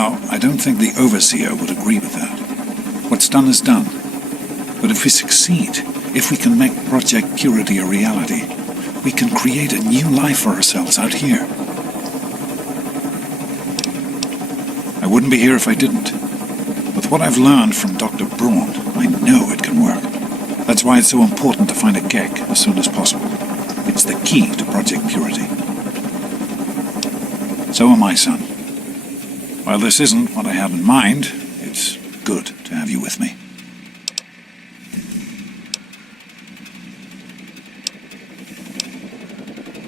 Now, I don't think the Overseer would agree with that. What's done is done. But if we succeed, if we can make Project Purity a reality, we can create a new life for ourselves out here. I wouldn't be here if I didn't. With what I've learned from Dr. Braun, I know it can work. That's why it's so important to find a GEC as soon as possible. It's the key to Project Purity. So am I, son. While this isn't what I had in mind, it's good to have you with me.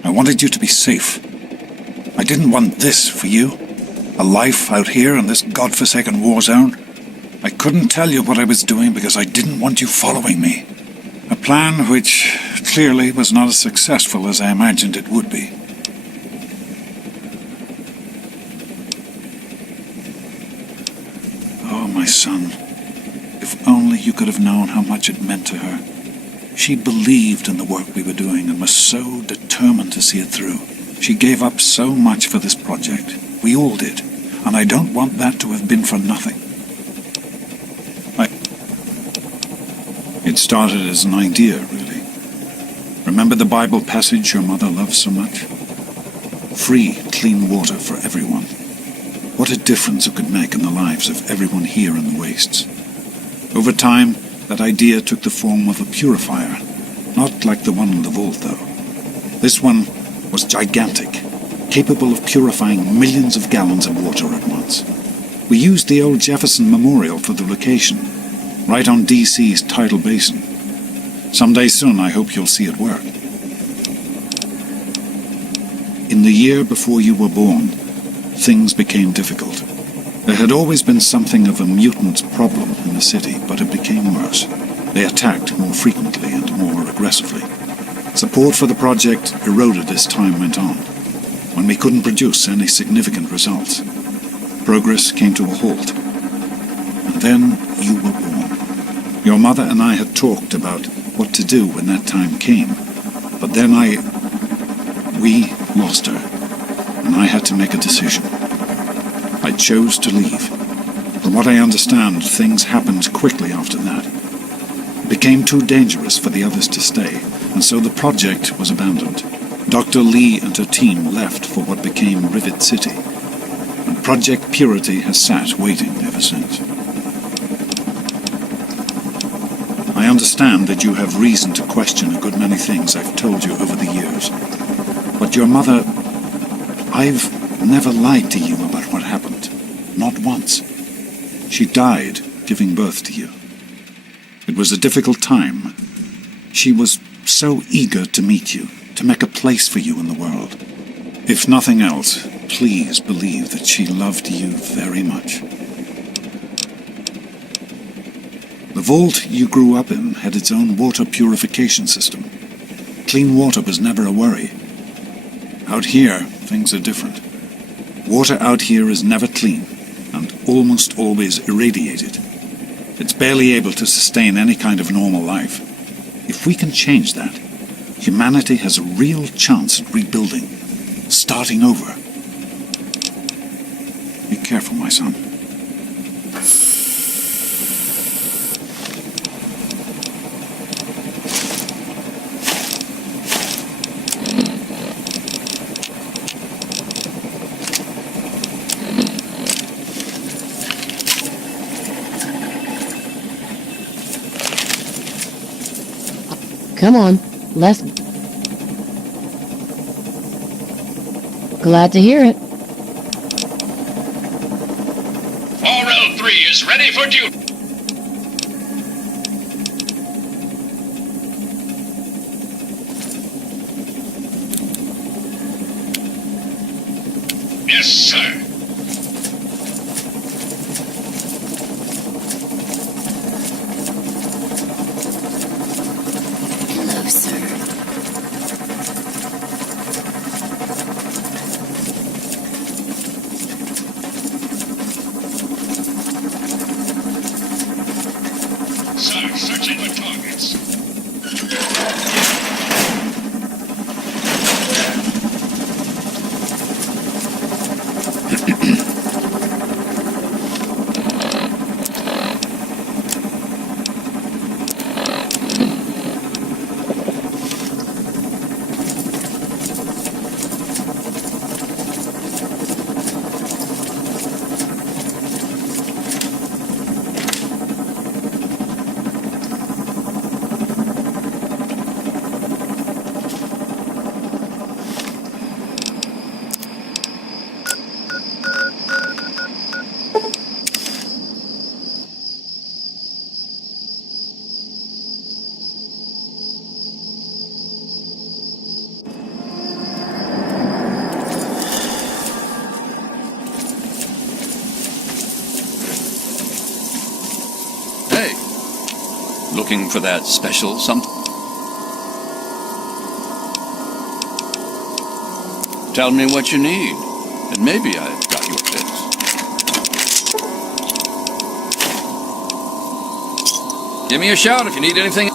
I wanted you to be safe. I didn't want this for you. A life out here in this godforsaken war zone. I couldn't tell you what I was doing because I didn't want you following me. A plan which clearly was not as successful as I imagined it would be. Oh, my son. If only you could have known how much it meant to her. She believed in the work we were doing and was so determined to see it through. She gave up so much for this project. We all did. And I don't want that to have been for nothing. It started as an idea, really. Remember the Bible passage your mother loves so much? Free, clean water for everyone. What a difference it could make in the lives of everyone here in the wastes. Over time, that idea took the form of a purifier. Not like the one in the vault, though. This one was gigantic, capable of purifying millions of gallons of water at once. We used the old Jefferson Memorial for the location, right on DC's tidal basin. Someday soon, I hope you'll see it work. In the year before you were born, things became difficult. There had always been something of a mutant's problem in the city, but it became worse. They attacked more frequently and more aggressively. Support for the project eroded as time went on. When we couldn't produce any significant results, progress came to a halt. And then you were born. Your mother and I had talked about what to do when that time came. But then we lost her, and I had to make a decision. I chose to leave. From what I understand, things happened quickly after that. It became too dangerous for the others to stay, and so the project was abandoned. Dr. Lee and her team left for what became Rivet City, and Project Purity has sat waiting ever since. I understand that you have reason to question a good many things I've told you over the years. But your mother... I've never lied to you about what happened. Not once. She died giving birth to you. It was a difficult time. She was so eager to meet you, to make a place for you in the world. If nothing else, please believe that she loved you very much. The vault you grew up in had its own water purification system. Clean water was never a worry. Out here, things are different. Water out here is never clean, and almost always irradiated. It's barely able to sustain any kind of normal life. If we can change that, humanity has a real chance at rebuilding, starting over. Be careful, my son. Come on, let's... Glad to hear it. RL3 is ready for duty. Yes, sir. Hello, sir. Sir, searching for targets. Looking for that special something? Tell me what you need, and maybe I've got you a fix. Give me a shout if you need anything.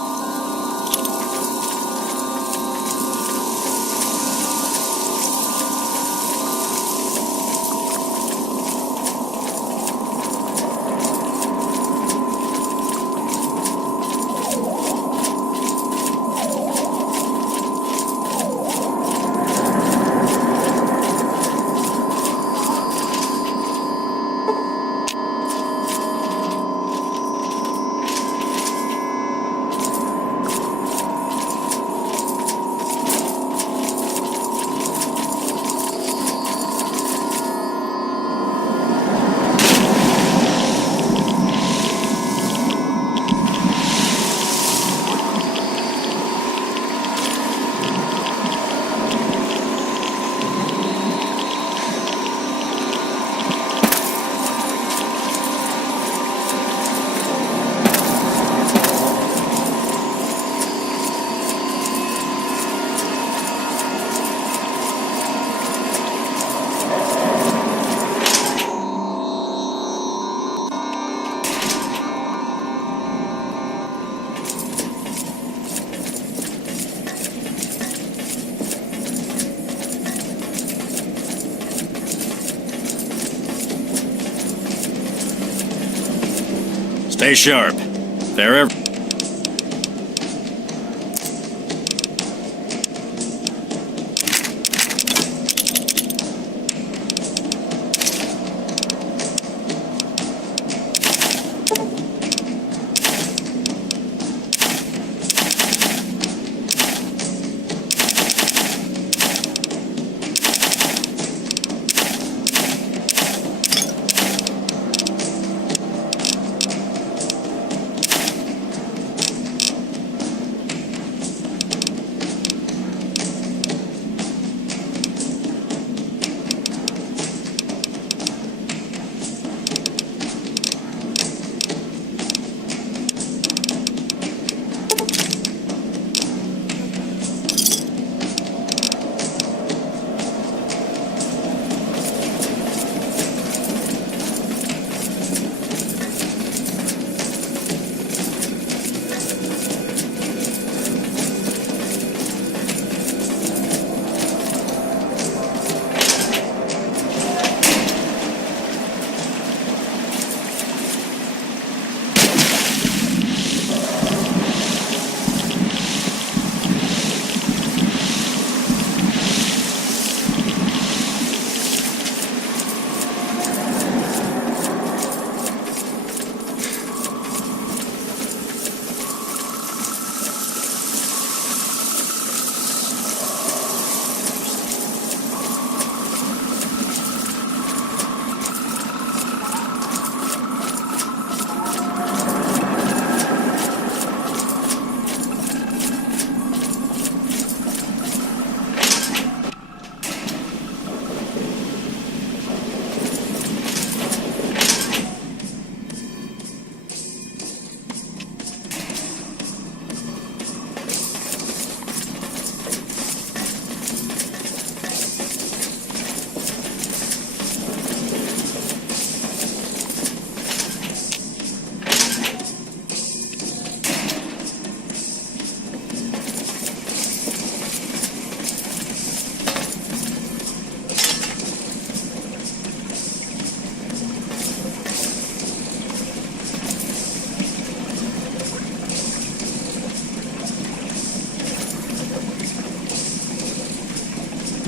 Stay sharp. They're ever...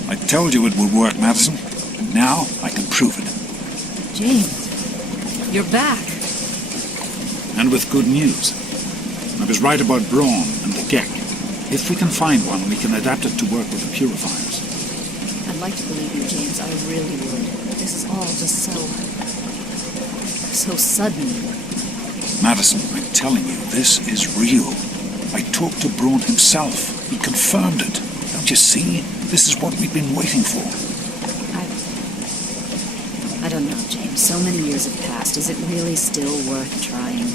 I told you it would work, Madison. And now I can prove it. James, you're back. And with good news. I was right about Braun and the Gek. If we can find one, we can adapt it to work with the purifiers. I'd like to believe you, James. I really would. This is all just so sudden. Madison, I'm telling you, this is real. I talked to Braun himself. He confirmed it. Don't you see? This is what we've been waiting for. I don't know, James. So many years have passed. Is it really still worth trying?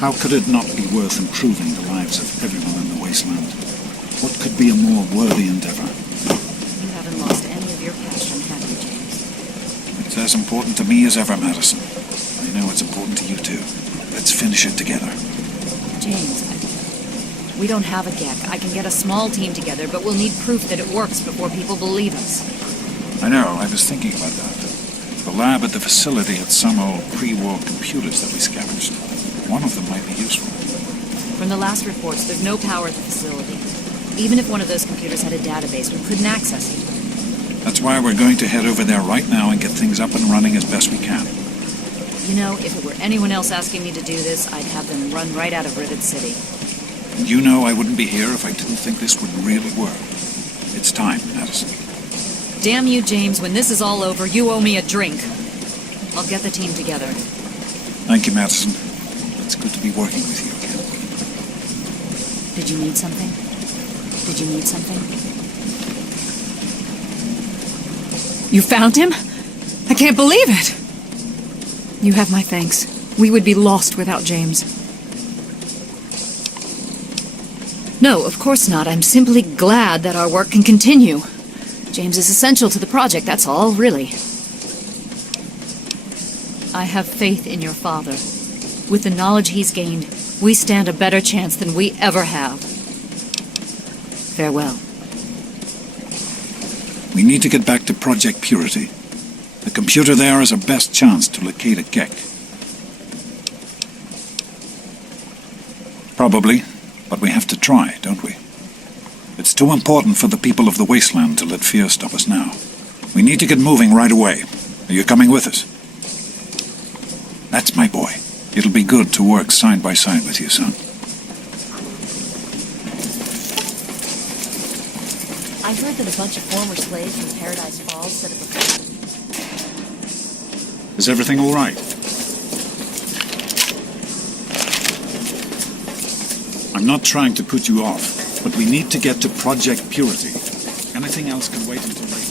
How could it not be worth improving the lives of everyone in the wasteland? What could be a more worthy endeavor? You haven't lost any of your passion, have you, James? It's as important to me as ever, Madison. I know it's important to you too. Let's finish it together. James, we don't have a GEC. I can get a small team together, but we'll need proof that it works before people believe us. I know, I was thinking about that. The lab at the facility had some old pre-war computers that we scavenged. One of them might be useful. From the last reports, there's no power at the facility. Even if one of those computers had a database, we couldn't access it. That's why we're going to head over there right now and get things up and running as best we can. You know, if it were anyone else asking me to do this, I'd have them run right out of Rivet City. And you know I wouldn't be here if I didn't think this would really work. It's time, Madison. Damn you, James. When this is all over, you owe me a drink. I'll get the team together. Thank you, Madison. It's good to be working with you again. Did you need something? Did you need something? You found him? I can't believe it! You have my thanks. We would be lost without James. No, of course not. I'm simply glad that our work can continue. James is essential to the project, that's all, really. I have faith in your father. With the knowledge he's gained, we stand a better chance than we ever have. Farewell. We need to get back to Project Purity. The computer there is our best chance to locate a GEC. Probably, but we have to try, don't we? It's too important for the people of the wasteland to let fear stop us now. We need to get moving right away. Are you coming with us? That's my boy. It'll be good to work side by side with you, son. I heard that a bunch of former slaves from Paradise Falls said it was... Is everything all right? I'm not trying to put you off, but we need to get to Project Purity. Anything else can wait until later.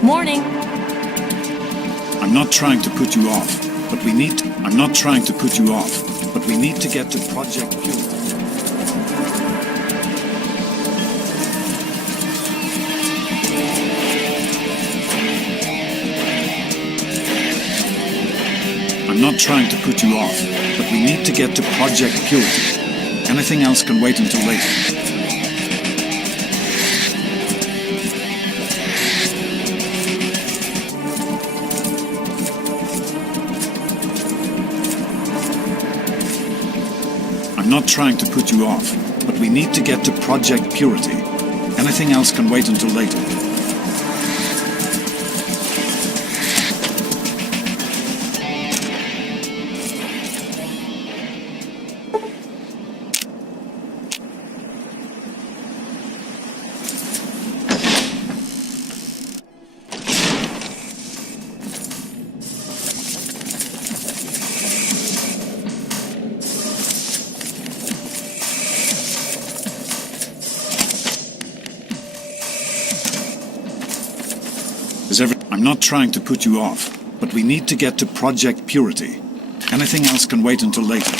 Morning! I'm not trying to put you off, but we need to... I'm not trying to put you off, but we need to get to Project Purity. I'm not trying to put you off, but we need to get to Project Purity. Anything else can wait until later. I'm not trying to put you off, but we need to get to Project Purity. Anything else can wait until later. I'm not trying to put you off, but we need to get to Project Purity. Anything else can wait until later.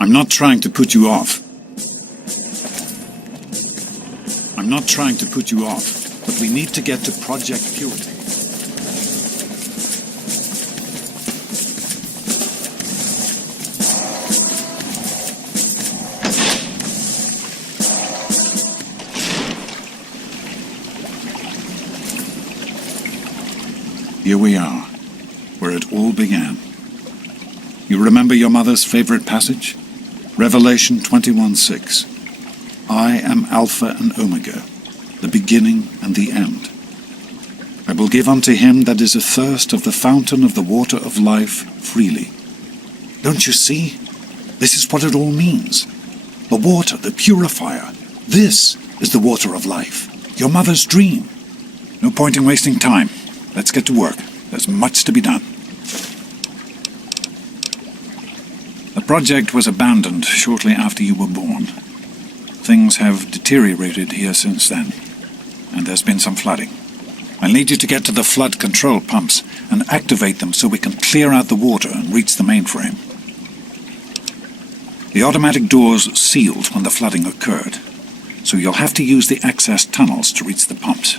I'm not trying to put you off. I'm not trying to put you off, but we need to get to Project Purity. Here we are, where it all began. You remember your mother's favorite passage? Revelation 21:6. I am Alpha and Omega, the beginning and the end. I will give unto him that is athirst of the fountain of the water of life freely. Don't you see? This is what it all means. The water, the purifier. This is the water of life. Your mother's dream. No point in wasting time. Let's get to work. There's much to be done. The project was abandoned shortly after you were born. Things have deteriorated here since then, and there's been some flooding. I need you to get to the flood control pumps and activate them so we can clear out the water and reach the mainframe. The automatic doors sealed when the flooding occurred, so you'll have to use the access tunnels to reach the pumps.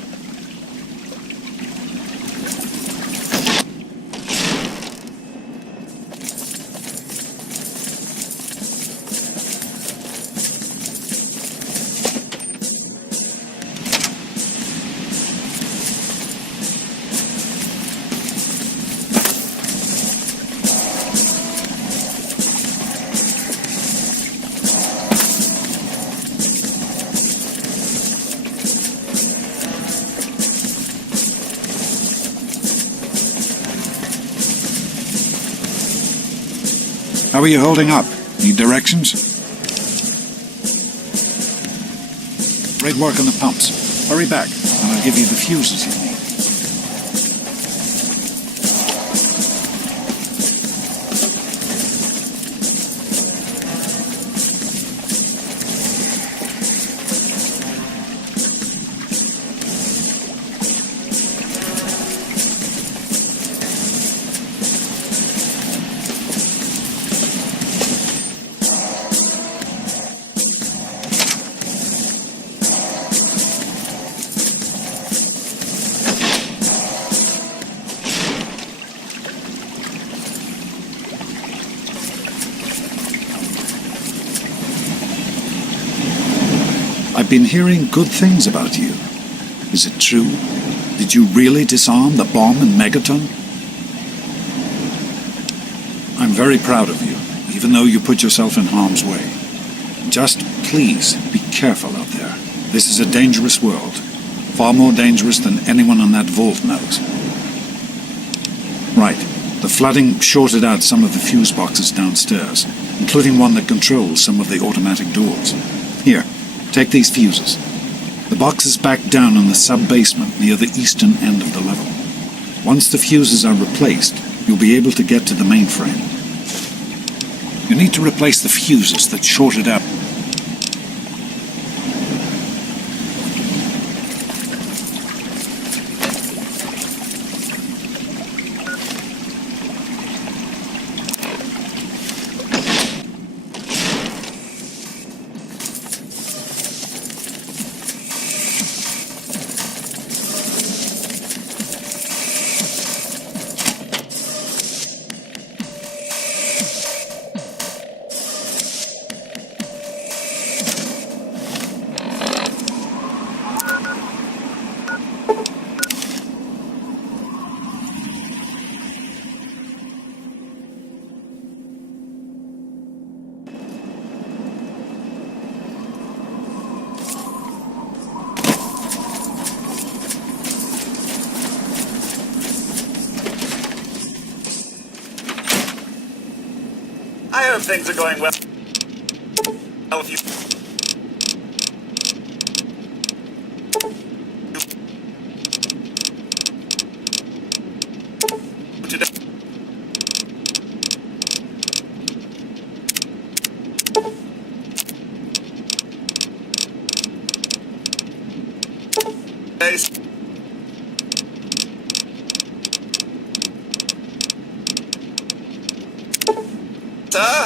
How are you holding up? Need directions? Great work on the pumps. Hurry back, and I'll give you the fuses you need. I've been hearing good things about you. Is it true? Did you really disarm the bomb in Megaton? I'm very proud of you, even though you put yourself in harm's way. Just please be careful out there. This is a dangerous world. Far more dangerous than anyone on that vault knows. Right. The flooding shorted out some of the fuse boxes downstairs, including one that controls some of the automatic doors. Here. Take these fuses. The box is back down in the sub-basement near the eastern end of the level. Once the fuses are replaced, you'll be able to get to the mainframe. You need to replace the fuses that shorted out. I hope things are going well. Oh, if you... Today. Sir?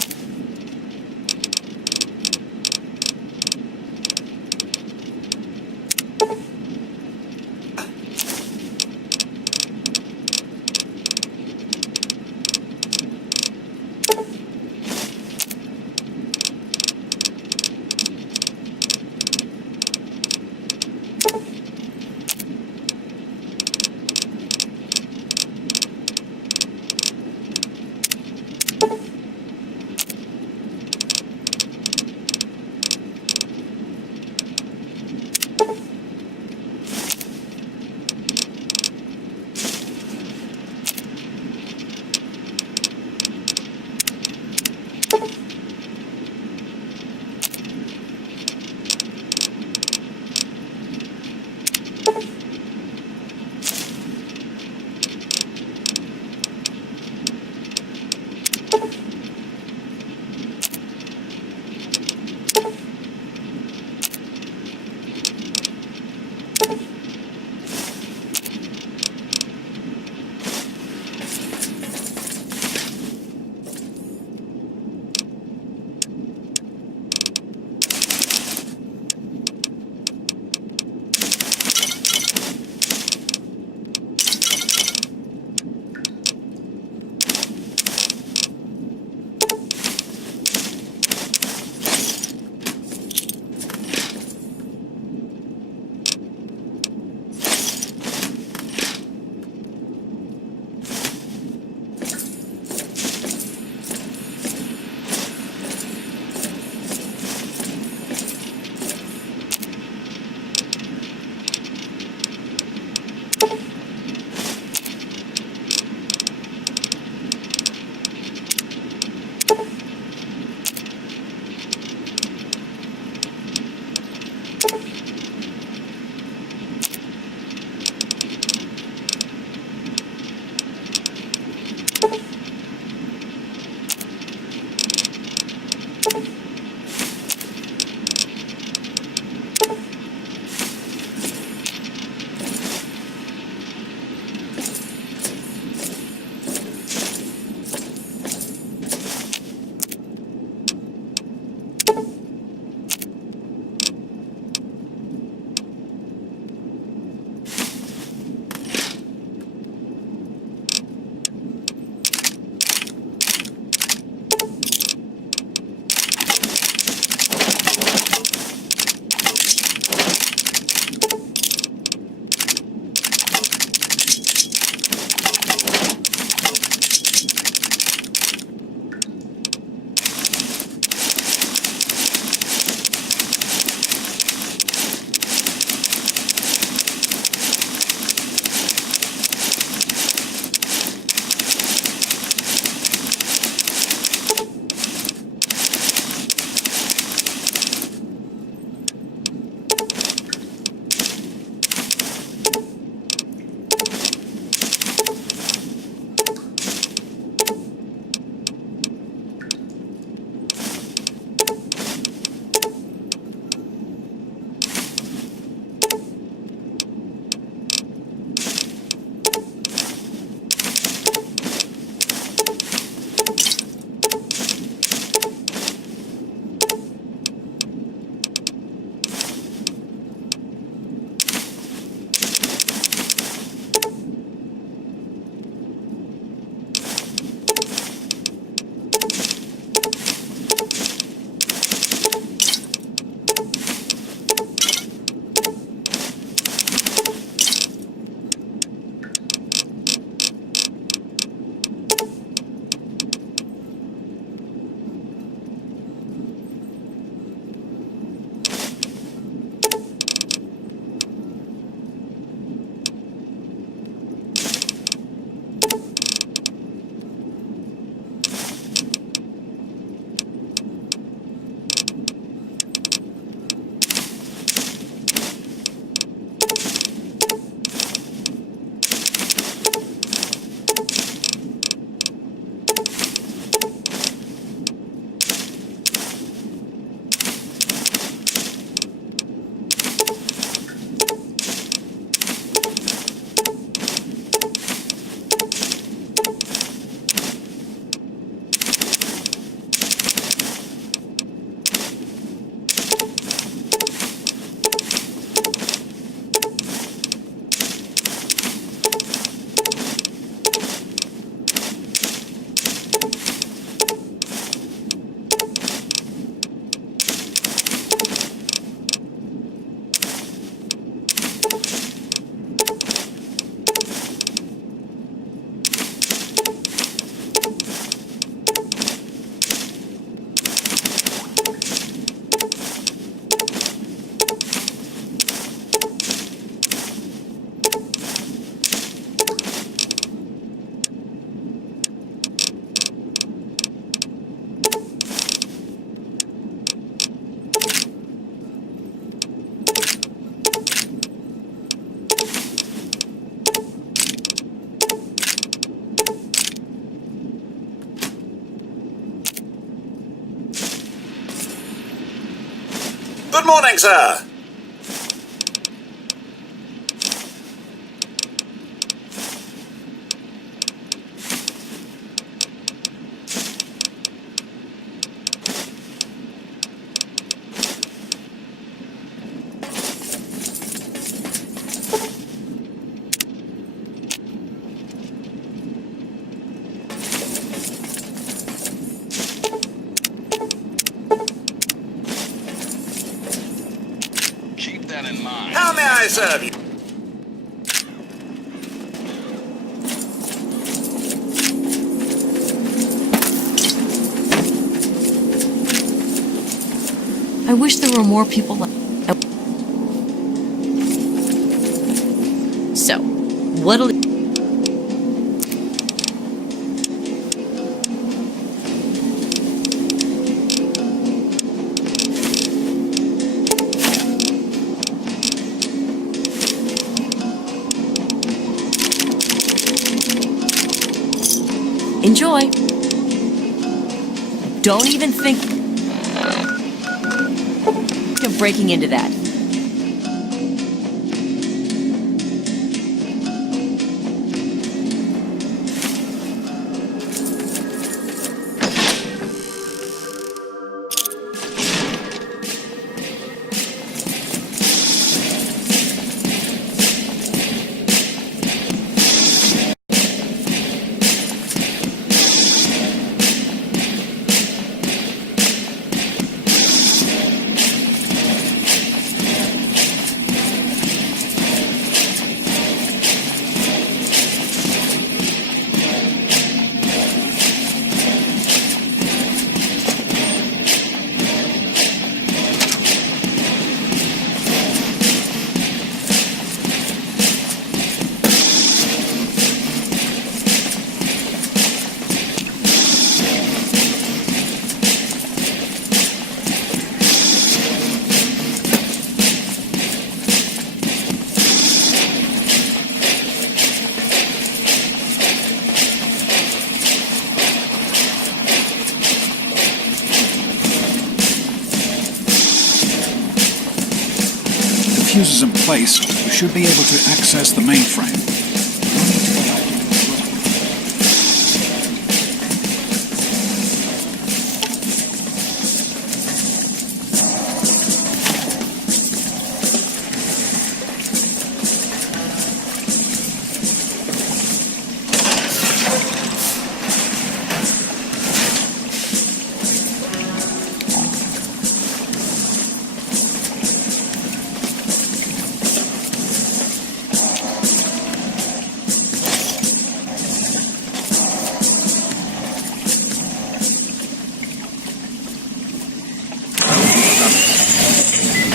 Good morning, sir. Keep that in mind. How may I serve you? I wish there were more people like... So, what'll... Enjoy. Don't even think of breaking into that. The fuse is in place, you should be able to access the mainframe.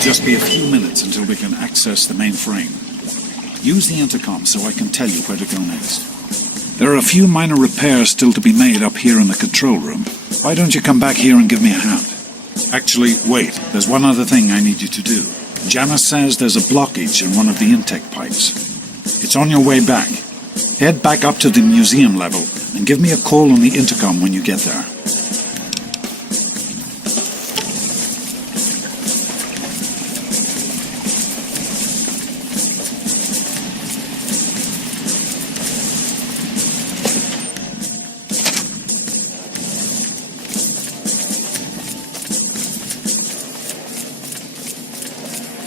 Just be a few minutes until we can access the main frame. Use the intercom so I can tell you where to go next. There are a few minor repairs still to be made up here in the control room. Why don't you come back here and give me a hand? Actually, wait, there's one other thing I need you to do. Janice says there's a blockage in one of the intake pipes. It's on your way back. Head back up to the museum level and give me a call on the intercom when you get there.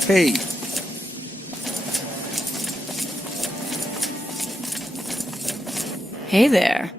Hey. Hey there.